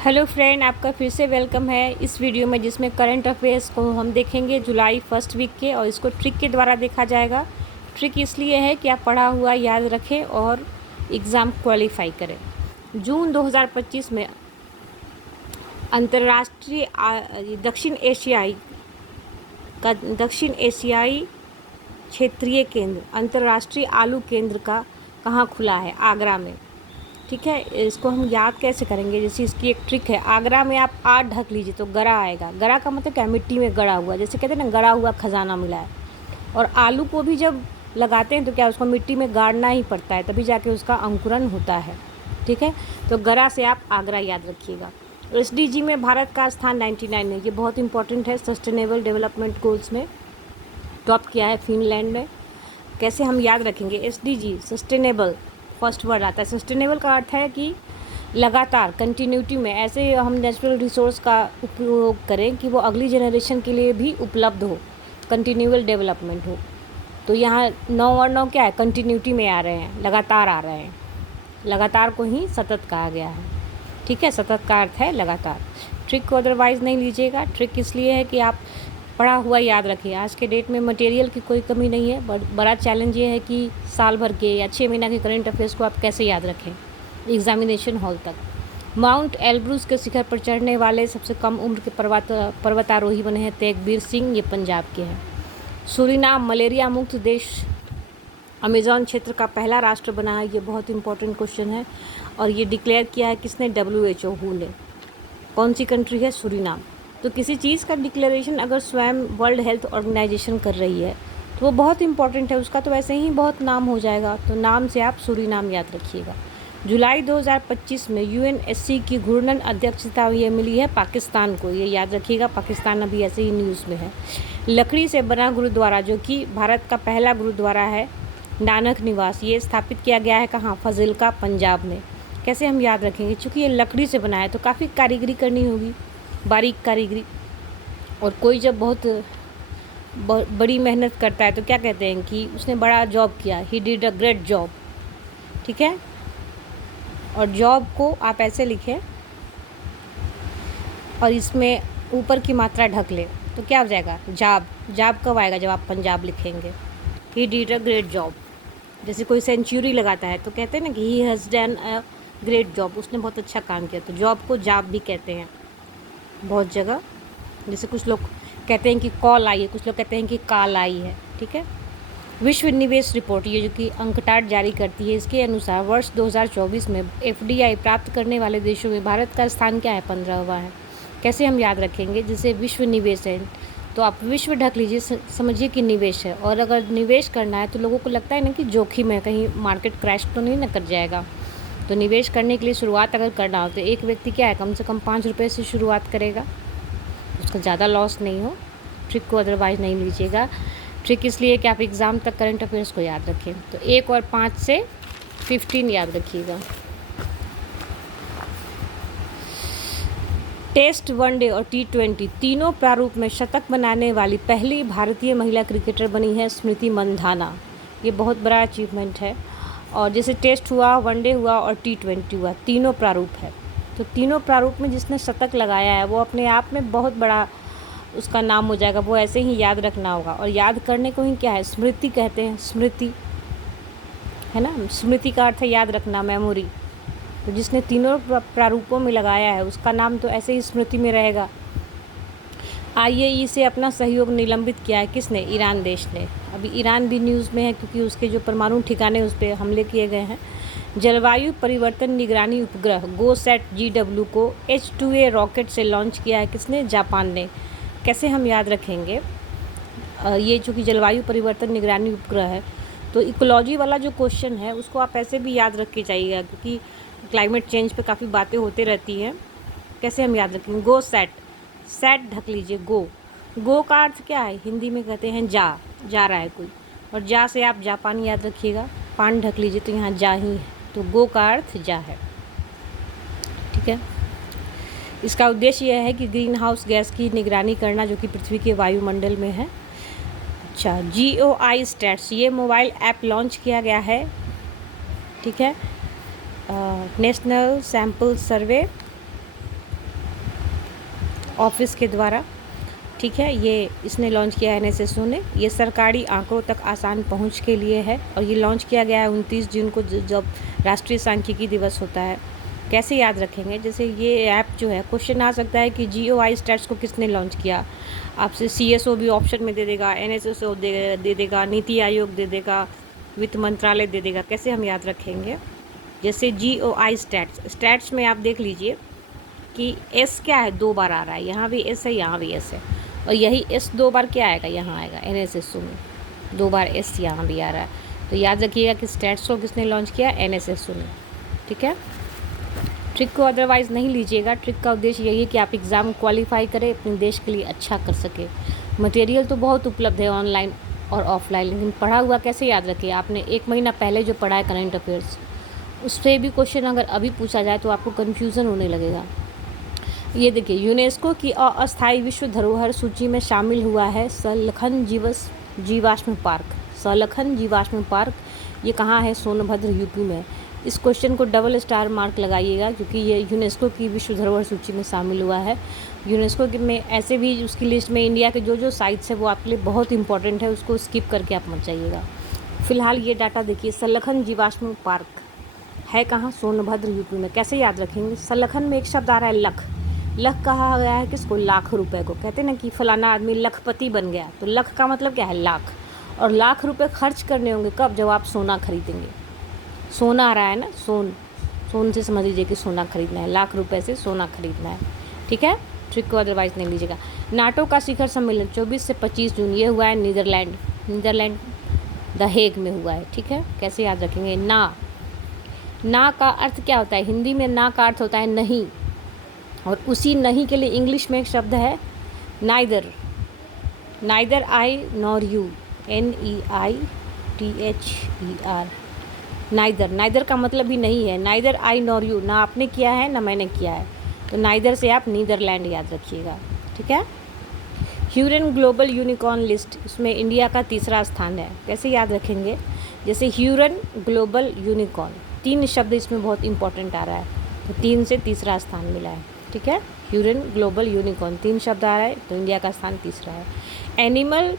Hello friend, आपका फिर से वेलकम है इस वीडियो में, जिसमें करंट अफेयर्स को हम देखेंगे जुलाई फर्स्ट वीक के, और इसको ट्रिक के द्वारा देखा जाएगा। ट्रिक इसलिए है कि आप पढ़ा हुआ याद रखें और एग्ज़ाम क्वालिफाई करें। जून 2025 में अंतर्राष्ट्रीय दक्षिण एशियाई क्षेत्रीय केंद्र अंतर्राष्ट्रीय आलू केंद्र का कहाँ खुला है? आगरा में। ठीक है, इसको हम याद कैसे करेंगे? जैसे इसकी एक ट्रिक है, आगरा में आप आ ढक लीजिए तो गरा आएगा। गरा का मतलब क्या? मिट्टी में गड़ा हुआ, जैसे कहते हैं ना, गड़ा हुआ खजाना मिला है। और आलू को भी जब लगाते हैं तो क्या, उसको मिट्टी में गाड़ना ही पड़ता है, तभी जाके उसका अंकुरन होता है। ठीक है, तो गरा से आप आगरा याद रखिएगा। SDG में भारत का स्थान 99 है। ये बहुत इंपॉर्टेंट है। सस्टेनेबल डेवलपमेंट गोल्स में टॉप किया है फिनलैंड ने। कैसे हम याद रखेंगे? SDG सस्टेनेबल, फर्स्ट वर्ड आता है। सस्टेनेबल का अर्थ है कि लगातार, कंटिन्यूटी में। ऐसे हम नेचुरल रिसोर्स का उपयोग करें कि वो अगली जनरेशन के लिए भी उपलब्ध हो, कंटिन्यूअल डेवलपमेंट हो। तो यहाँ 9 और 9 क्या है? कंटिन्यूटी में आ रहे हैं, लगातार आ रहे हैं। लगातार को ही सतत कहा गया है। ठीक है, सतत का अर्थ है लगातार। ट्रिक को अदरवाइज़ नहीं लीजिएगा। ट्रिक इसलिए है कि आप पढ़ा हुआ याद रखिए। आज के डेट में मटेरियल की कोई कमी नहीं है। बड़ा चैलेंज ये है कि साल भर के या 6 महीना के करंट अफेयर्स को आप कैसे याद रखें एग्जामिनेशन हॉल तक। माउंट एल्ब्रूस के शिखर पर चढ़ने वाले सबसे कम उम्र के पर्वतारोही बने हैं तेगबीर सिंह। ये पंजाब के हैं। सूरीनाम मलेरिया मुक्त देश अमेज़न क्षेत्र का पहला राष्ट्र बना है। ये बहुत इंपॉर्टेंट क्वेश्चन है। और ये डिक्लेयर किया है किसने? WHO ने। कौन सी कंट्री है? सूरीनाम। तो किसी चीज़ का डिक्लेरेशन अगर स्वयं वर्ल्ड हेल्थ ऑर्गेनाइजेशन कर रही है तो वो बहुत इंपॉर्टेंट है। उसका तो वैसे ही बहुत नाम हो जाएगा, तो नाम से आप सूरीनाम याद रखिएगा। जुलाई 2025 में UNSC की घूर्णन अध्यक्षता ये मिली है पाकिस्तान को। ये याद रखिएगा, पाकिस्तान अभी ऐसे ही न्यूज़ में है। लकड़ी से बना गुरुद्वारा, जो कि भारत का पहला गुरुद्वारा है, नानक निवास, ये स्थापित किया गया है कहाँ? फाजिल्का, पंजाब में। कैसे हम याद रखेंगे? क्योंकि ये लकड़ी से बना है तो काफ़ी कारीगरी करनी होगी, बारीक कारीगरी। और कोई जब बहुत बड़ी मेहनत करता है तो क्या कहते हैं कि उसने बड़ा जॉब किया, he did a great job. ठीक है, और जॉब को आप ऐसे लिखें और इसमें ऊपर की मात्रा ढक लें तो क्या हो जाएगा? जाब। जाब कब आएगा? जब आप पंजाब लिखेंगे। He did a great job. जैसे कोई सेंचुरी लगाता है तो कहते हैं ना कि he has done a great job, उसने बहुत अच्छा काम किया। तो जॉब को जाब भी कहते हैं बहुत जगह। जैसे कुछ लोग कहते हैं कि कॉल आई है, कुछ लोग कहते हैं कि काल आई है। ठीक है, विश्व निवेश रिपोर्ट, ये जो कि अंकटाड जारी करती है, इसके अनुसार वर्ष 2024 में FDI प्राप्त करने वाले देशों में भारत का स्थान क्या है? 15वां है। कैसे हम याद रखेंगे? जैसे विश्व निवेश है तो आप विश्व ढक लीजिए, समझिए कि निवेश है। और अगर निवेश करना है तो लोगों को लगता है ना कि जोखिम है, कहीं मार्केट क्रैश तो नहीं ना कर जाएगा। तो निवेश करने के लिए शुरुआत अगर करना हो तो एक व्यक्ति क्या है, कम से कम 5 रुपये से शुरुआत करेगा, उसका ज़्यादा लॉस नहीं हो। ट्रिक को अदरवाइज़ नहीं लीजिएगा। ट्रिक इसलिए कि आप एग्ज़ाम तक करंट अफेयर्स को याद रखें। तो 1 और 5 से 15 याद रखिएगा। टेस्ट, वनडे और T20 तीनों प्रारूप में शतक बनाने वाली पहली भारतीय महिला क्रिकेटर बनी है स्मृति मंधाना। ये बहुत बड़ा अचीवमेंट है। और जैसे टेस्ट हुआ, वनडे हुआ और T20 हुआ, तीनों प्रारूप है। तो तीनों प्रारूप में जिसने शतक लगाया है वो अपने आप में बहुत बड़ा उसका नाम हो जाएगा। वो ऐसे ही याद रखना होगा। और याद करने को ही क्या है? स्मृति कहते हैं। स्मृति है ना, स्मृति का अर्थ है याद रखना, मेमोरी। तो जिसने तीनों प्रारूपों में लगाया है उसका नाम तो ऐसे ही स्मृति में रहेगा। IAEA से अपना सहयोग निलंबित किया है किसने? ईरान देश ने। अभी ईरान भी न्यूज़ में है क्योंकि उसके जो परमाणु ठिकाने उस पर हमले किए गए हैं। जलवायु परिवर्तन निगरानी उपग्रह GOSAT GW को H2A रॉकेट से लॉन्च किया है किसने? जापान ने। कैसे हम याद रखेंगे? ये चूँकि जलवायु परिवर्तन निगरानी उपग्रह है तो इकोलॉजी वाला जो क्वेश्चन है उसको आप ऐसे भी याद रख के जाइएगा, क्योंकि क्लाइमेट चेंज पे काफ़ी बातें होती रहती हैं। कैसे हम याद रखेंगे? GOSAT, सैट ढक लीजिए। गो का अर्थ क्या है? हिंदी में कहते हैं जा रहा है कोई। और जा से आप जापान याद रखिएगा। पान ढक लीजिए तो यहाँ जा ही है, तो गो का अर्थ जा है। ठीक है, इसका उद्देश्य यह है कि ग्रीन हाउस गैस की निगरानी करना जो कि पृथ्वी के वायुमंडल में है। अच्छा, GOI स्टैट्स, ये मोबाइल ऐप लॉन्च किया गया है। ठीक है, नेशनल सैम्पल सर्वे ऑफिस के द्वारा, ठीक है। ये इसने लॉन्च किया है NSSO ने। ये सरकारी आंकड़ों तक आसान पहुंच के लिए है और ये लॉन्च किया गया है 29 जून को, जब राष्ट्रीय सांख्यिकी दिवस होता है। कैसे याद रखेंगे, जैसे ये ऐप जो है, क्वेश्चन आ सकता है कि GOI स्टैट्स को किसने लॉन्च किया। आपसे CSO भी ऑप्शन में दे देगा, NSSO दे देगा, नीति आयोग दे देगा, वित्त मंत्रालय दे देगा। कैसे हम याद रखेंगे, जैसे GOI स्टैट्स में आप देख लीजिए कि S क्या है, 2 बार आ रहा है, यहाँ भी S है, यहाँ भी S है, और यही S 2 बार क्या आएगा, यहाँ आएगा NSSO में 2 बार S यहाँ भी आ रहा है। तो याद रखिएगा कि स्टैट्स को किसने लॉन्च किया, NSSO ने, ठीक है। ट्रिक को अदरवाइज़ नहीं लीजिएगा। ट्रिक का उद्देश्य यही है कि आप एग्ज़ाम क्वालिफाई करें, अपने देश के लिए अच्छा कर सके। मटेरियल तो बहुत उपलब्ध है ऑनलाइन और ऑफलाइन, लेकिन पढ़ा हुआ कैसे याद रखिए। आपने 1 महीना पहले जो पढ़ा है करंट अफेयर्स, उससे भी क्वेश्चन अगर अभी पूछा जाए तो आपको कन्फ्यूज़न होने लगेगा। ये देखिए, यूनेस्को की अस्थायी विश्व धरोहर सूची में शामिल हुआ है सलखन जीवाश्म पार्क। सलखन जीवाश्म पार्क ये कहाँ है, सोनभद्र यूपी में। इस क्वेश्चन को डबल स्टार मार्क लगाइएगा, क्योंकि ये यूनेस्को की विश्व धरोहर सूची में शामिल हुआ है। यूनेस्को में ऐसे भी उसकी लिस्ट में इंडिया के जो साइट्स है वो आपके लिए बहुत इंपॉर्टेंट है, उसको स्किप करके आप मत जाइएगा। फिलहाल ये डाटा देखिए, सलखन जीवाश्म पार्क है कहाँ, सोनभद्र यूपी में। कैसे याद रखेंगे, सलखन में एक शब्द आ रहा है लख। लख कहा गया है किसको, लाख रुपए को। कहते हैं ना कि फलाना आदमी लखपति बन गया, तो लख का मतलब क्या है, लाख। और लाख रुपए खर्च करने होंगे कब, जब आप सोना खरीदेंगे। सोना आ रहा है ना, सोन से समझ लीजिए कि सोना खरीदना है, लाख रुपए से सोना खरीदना है, ठीक है। ट्रिक को अदरवाइज नहीं लीजिएगा। नाटो का शिखर सम्मेलन 24 से 25 जून ये हुआ है नीदरलैंड द हेग में हुआ है, ठीक है। कैसे याद रखेंगे, ना का अर्थ क्या होता है, हिंदी में ना का अर्थ होता है नहीं, और उसी नहीं के लिए इंग्लिश में एक शब्द है neither I nor you, NEITHER। Neither का मतलब भी नहीं है, नाइदर आई नॉर यू, ना आपने किया है ना मैंने किया है, तो नाइदर से आप नीदरलैंड याद रखिएगा, ठीक है। ह्यूरन ग्लोबल यूनिकॉर्न लिस्ट, इसमें इंडिया का 3रा स्थान है। कैसे याद रखेंगे, जैसे ह्यूरन ग्लोबल यूनिकॉर्न, 3 शब्द इसमें बहुत इंपॉर्टेंट आ रहा है, तो 3 से 3रा स्थान मिला है, ठीक है। ह्यूरन ग्लोबल यूनिकॉर्न 3 शब्द आ रहा है, तो इंडिया का स्थान 3रा है। एनिमल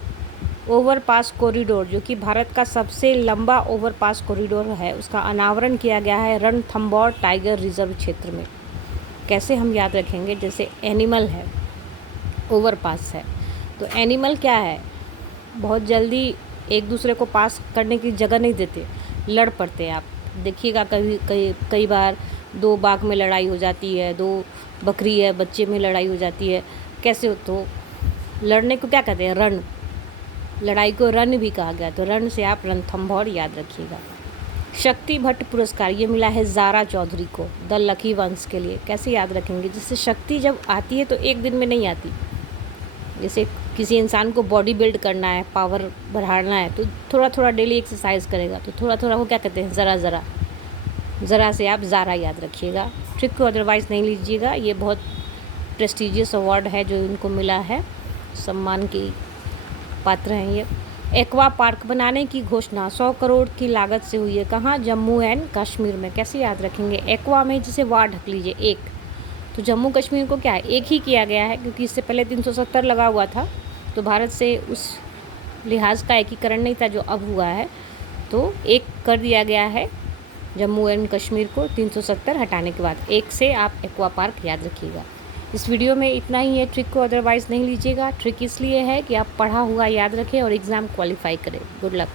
ओवरपास कॉरिडोर, जो कि भारत का सबसे लंबा ओवरपास कॉरिडोर है, उसका अनावरण किया गया है रणथंभौर टाइगर रिजर्व क्षेत्र में। कैसे हम याद रखेंगे, जैसे एनिमल है, ओवरपास है, तो एनिमल क्या है, बहुत जल्दी एक दूसरे को पास करने की जगह नहीं देते, लड़ पड़ते हैं। आप देखिएगा कई बार 2 बाघ में लड़ाई हो जाती है, 2 बकरी है बच्चे में लड़ाई हो जाती है। कैसे हो, तो लड़ने को क्या कहते हैं, रण। लड़ाई को रन भी कहा गया, तो रन से आप रणथंभौर याद रखिएगा। शक्ति भट्ट पुरस्कार ये मिला है ज़ारा चौधरी को, द लकी वंस के लिए। कैसे याद रखेंगे, जिससे शक्ति जब आती है तो एक दिन में नहीं आती। जैसे किसी इंसान को बॉडी बिल्ड करना है, पावर बढ़ाना है, तो थोड़ा थोड़ा डेली एक्सरसाइज करेगा, तो थोड़ा थोड़ा वो क्या कहते हैं, ज़रा से आप ज़ारा याद रखिएगा। ट्रिक को अदरवाइज़ नहीं लीजिएगा। ये बहुत प्रेस्टिजियस अवार्ड है जो इनको मिला है, सम्मान की पात्र हैं ये। एक्वा पार्क बनाने की घोषणा 100 करोड़ की लागत से हुई है, कहाँ, जम्मू एंड कश्मीर में। कैसे याद रखेंगे, एक्वा में जिसे वार ढक लीजिए एक, तो जम्मू कश्मीर को क्या है, एक ही किया गया है, क्योंकि इससे पहले 370 लगा हुआ था, तो भारत से उस लिहाज का एकीकरण नहीं था जो अब हुआ है, तो एक कर दिया गया है जम्मू एंड कश्मीर को 370 हटाने के बाद। एक से आप एक्वा पार्क याद रखिएगा। इस वीडियो में इतना ही है। ट्रिक को अदरवाइज़ नहीं लीजिएगा। ट्रिक इसलिए है कि आप पढ़ा हुआ याद रखें और एग्ज़ाम क्वालिफाई करें। Good luck.